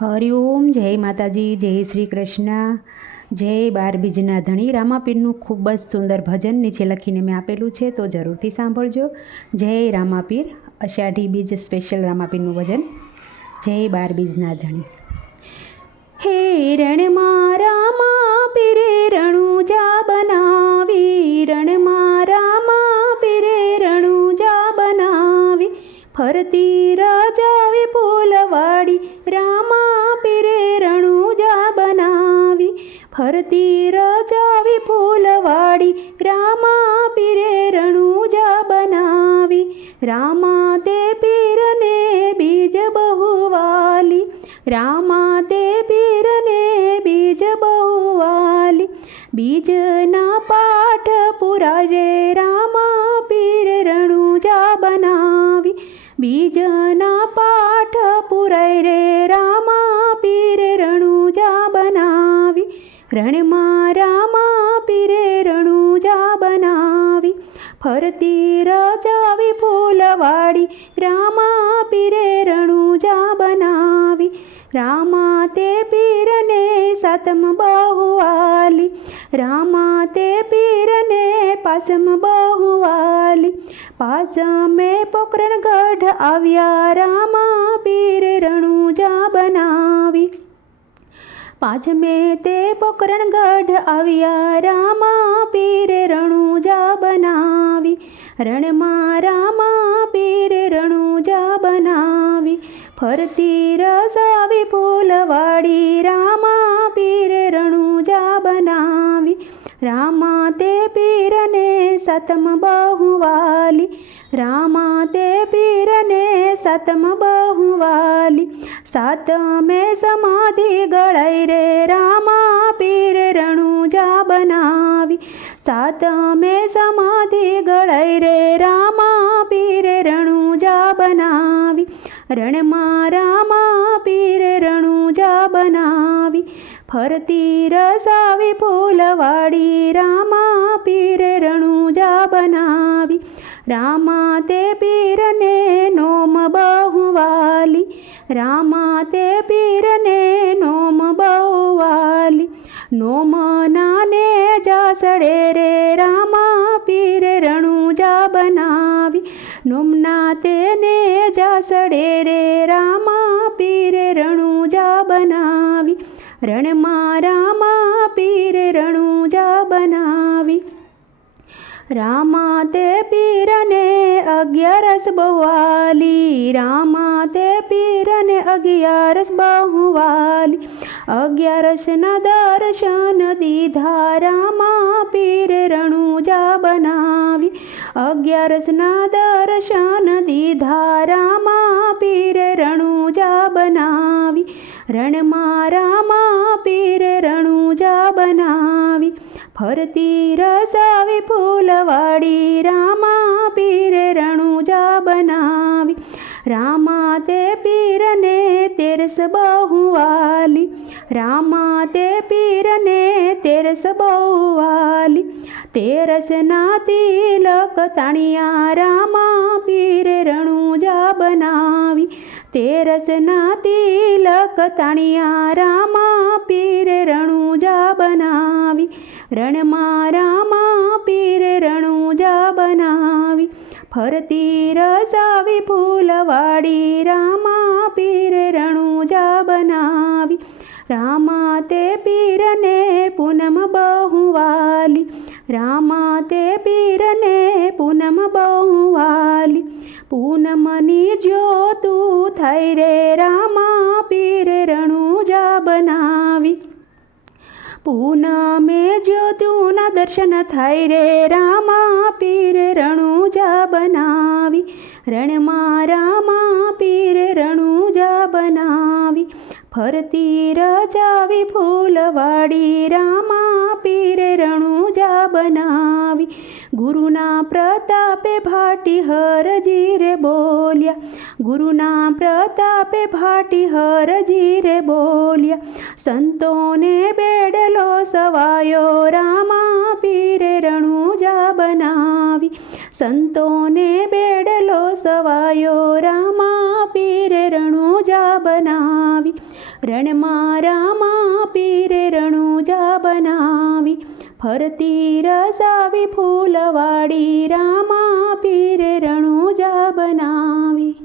હરિઓમ જય માતાજી, જય શ્રી કૃષ્ણ, જય બાર બીજના ધણી. રામાપીરનું ખૂબ જ સુંદર ભજન નીચે લખીને મેં આપેલું છે, તો જરૂરથી સાંભળજો. જય રામાપીર, અષાઢી બીજ સ્પેશિયલ રામાપીરનું ભજન. જય બાર બીજના ધણી. હે રણમાં રામા પીરે રણુજા બનાવી રણમાં રામા પીરે રણુજા બનાવી, ફરતી રાજા વિપુલવાડી રામા ફરતી રજાવી ફૂલવાડી રામા પીરે રણુજા બનાવી. રામા તે પીરને બીજ બહુવાલી. રામા તે પીરને બીજ બહુવાલી. બીજના પાઠ પુરા રે રામા પીર રણુજા બનાવી. બીજના પાઠ પુરાય રે રણમાં રામા પીરે રણુજા બનાવી ફરતી રજાવી ફૂલવાડી રામા પીરે રણુજા બનાવી રામા તે પીરને સાતમ બહુવાલી રામા તે પીરને પાસમ બહુવાલી પાસમે પોકરણ ગઢ આવ્યા રામા પીર રણુજા બનાવી પાંચમે તે પોકરણ ગઢ આવ્યા, રામા પીરે રણુજા બનાવી. રણમાં રામા પીરે રણુજા બનાવી. ફરતી રસાવી ફૂલવાડી રામા પીરે રણુજા બનાવી. રામા તે પીરને સતમ બહુવાલી. રામા તે પીરને સતમ બહુવાલી. સાતમે સમાધિ ગળાઈ રે, રામા પીર રણુજા બનાવી. સાતમે સમાધિ ગળાઈ રે, રામા પીર રણુજા બનાવી. રણમાં રામા પીર રણુજા બનાવી. ફરતી રસાવી ફૂલવાડી રામા પીરે રણુજા બનાવી. રામા તે પીરને રામા તે પીરને નોમ બહુવાલી નોમ નાને જાસડે રે રામા પીરે રણુજા બનાવી નોમના તેને જાસડે રે રામા પીરે રણુજા બનાવી, રણમાં રામા પીર રણુ રામા તે પીરને અગિયારસ બહુવાલી રામા તે પીરને અગિયારસ બહુવાલી અગિયારસના દર્શન દીધા. રામા પીર રણુજા બનાવી. અગિયારસના દર્શન દીધા. રામા પીર રણુજા બનાવી. રણમાં રામા પીર રણુજા બનાવી. ફરતી રસાવી ફૂલવાડી રામા પીરે રણુજા બનાવી. રામા તે પીરને તેરસ બહુવાલી રામા તે પીરને તેરસ બહુવાલી તેરસના તિલક તાણિયા રામા પીરે રણુજા બનાવી. તેરસના તિલક તાણિયા રામા પીરે રણુજા બનાવી. રણમાં રામા પીર રણુજા બનાવી ફરતી રસાવી ફૂલવાડી રામા પીર રણુજા બનાવી રામા તે પીરને પૂનમ બહુવાલી રામા તે પીરને પૂનમ બહુવાલી પૂનમની જ્યોતું થઈ રે રામા પૂનમે જ્યોતુના દર્શન થાય રે રામા પીર રણુજા બનાવી. રણમાં રામા પીર રણુજા બનાવી. ફરતી રજાવી ફૂલવાડી રામા ગુરુના પ્રતાપે ભાટી હરજી રે બોલ્યા. ગુરુના પ્રતાપે ભાટી હરજી રે બોલ્યા. સંતોને બેડલો સવાયો રામા પીરે રણુજા બનાવી. સંતોને બેડલો સવાયો રામા પીરે રણુજા બનાવી. રણમાં રામા પીરે ફરતી રસાવી ફૂલવાડી રામા પીરે રણુજા બનાવી.